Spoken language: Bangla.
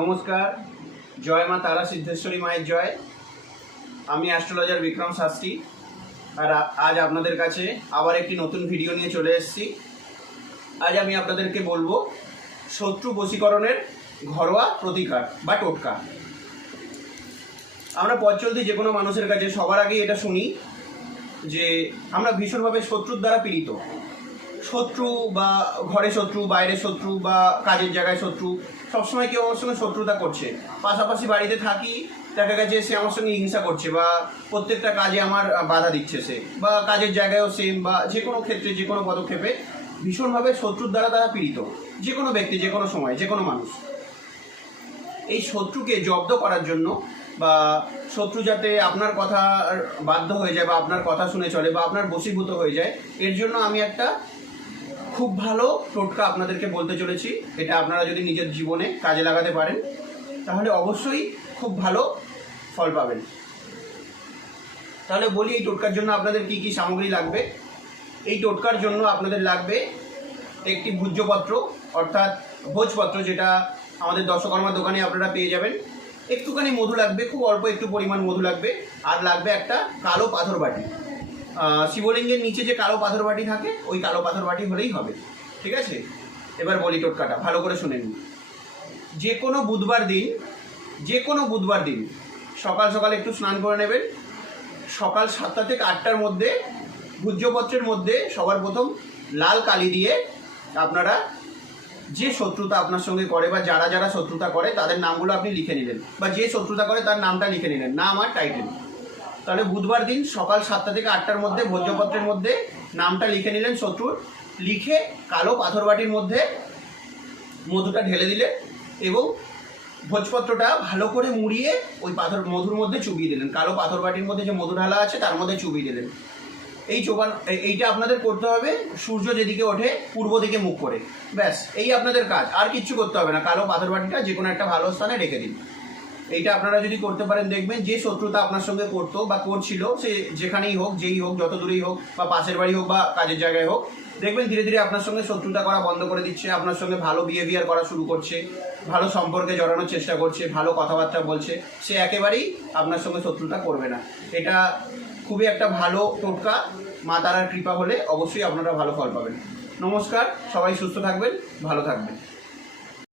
নমস্কার। জয় মা তারা সিদ্ধেশ্বরী মায়ের জয়। আমি অ্যাস্ট্রোলজার বিক্রম শাস্ত্রী, আর আজ আপনাদের কাছে আবার একটি নতুন ভিডিও নিয়ে চলে এসেছি। আজ আমি আপনাদেরকে বলবো শত্রু বশীকরণের ঘরোয়া প্রতিকার বা টোটকা। আমরা পথ চলতি যে কোনো মানুষের কাছে সবার আগে এটা শুনি যে আমরা ভীষণভাবে শত্রুর দ্বারা পীড়িত। শত্রু বা ঘরে শত্রু, বাইরে শত্রু বা কাজের জায়গায় শত্রু, সবসময় কেউ আমার সঙ্গে শত্রুতা করছে। পাশাপাশি বাড়িতে থাকি, দেখা গেছে সে আমার সঙ্গে হিংসা করছে বা প্রত্যেকটা কাজে আমার বাধা দিচ্ছে সে, বা কাজের জায়গায়ও সেম, বা যে কোনো ক্ষেত্রে যে কোনো পদক্ষেপে ভীষণভাবে শত্রুর দ্বারা তারা পীড়িত। যে কোনো ব্যক্তি, যে কোনো সময়, যে কোনো মানুষ। এই শত্রুকে জব্দ করার জন্য বা শত্রু যাতে আপনার কথা বাধ্য হয়ে যায় বা আপনার কথা শুনে চলে বা আপনার বশীভূত হয়ে যায়, এর জন্য আমি একটা খুব ভালো টোটকা আপনাদেরকে বলতে চলেছি। এটা আপনারা যদি নিজের জীবনে কাজে লাগাতে পারেন তাহলে অবশ্যই খুব ভালো ফল পাবেন। তাহলে বলি এই টোটকার জন্য আপনাদের কি কি সামগ্রী লাগবে। এই টোটকার জন্য আপনাদের লাগবে একটি ভূজ্যপত্র, অর্থাৎ ভোজপত্র, যেটা আমাদের দশকর্মার দোকানে আপনারা পেয়ে যাবেন। একটুখানি মধু লাগবে, খুব অল্প একটু পরিমাণ মধু লাগবে। আর লাগবে একটা কালো পাথর বাটি। শিবলিঙ্গের নিচে যে কালো পাথর বাটি থাকে, ওই কালো পাথর বাটি হলেই হবে। ঠিক আছে, এবার বলি টোটকাটা, ভালো করে শুনে নিন। যে কোনো বুধবার দিন সকাল সকাল একটু স্নান করে নেবেন। সকাল 7টা থেকে 8টার মধ্যে ভূজ্যপত্রের মধ্যে সবার প্রথম লাল কালি দিয়ে আপনারা যে শত্রুতা আপনার সঙ্গে করে বা যারা যারা শত্রুতা করে তাদের নামগুলো আপনি লিখে নিলেন, বা যে শত্রুতা করে তার নামটা লিখে নিলেন, নাম আর টাইটেল। তাহলে বুধবার দিন সকাল 7টা থেকে 8টার মধ্যে ভোজ্যপত্রের মধ্যে নামটা লিখে নিলেন শত্রুর, লিখে কালো পাথর বাটির মধ্যে মধুটা ঢেলে দিলেন এবং ভোজপত্রটা ভালো করে মুড়িয়ে ওই মধুর মধ্যে চুবিয়ে দিলেন। কালো পাথর বাটির মধ্যে যে মধু ঢালা আছে তার মধ্যে চুবিয়ে দিলেন। এইটা আপনাদের করতে হবে সূর্য যেদিকে ওঠে পূর্ব দিকে মুখ করে। ব্যাস, এই আপনাদের কাজ, আর কিচ্ছু করতে হবে না। কালো পাথর বাটিটা যে কোনো একটা ভালো স্থানে রেখে দিন। এইটা আপনারা যদি করতে পারেন, দেখবেন যে শত্রুতা আপনার সঙ্গে করতো বা করছিল, সে যেখানেই হোক, যেই হোক, যত দূরেই হোক, বা পাশের বাড়ি হোক বা কাজের জায়গায় হোক, দেখবেন ধীরে ধীরে আপনার সঙ্গে শত্রুতা করা বন্ধ করে দিচ্ছে, আপনার সঙ্গে ভালো বিহেভিয়ার করা শুরু করছে, ভালো সম্পর্কে জড়ানোর চেষ্টা করছে, ভালো কথাবার্তা বলছে। সে একেবারেই আপনার সঙ্গে শত্রুতা করবে না। এটা খুবই একটা ভালো টোটকা। মা তারার কৃপা হলে অবশ্যই আপনারা ভালো ফল পাবেন। নমস্কার, সবাই সুস্থ থাকবেন, ভালো থাকবেন।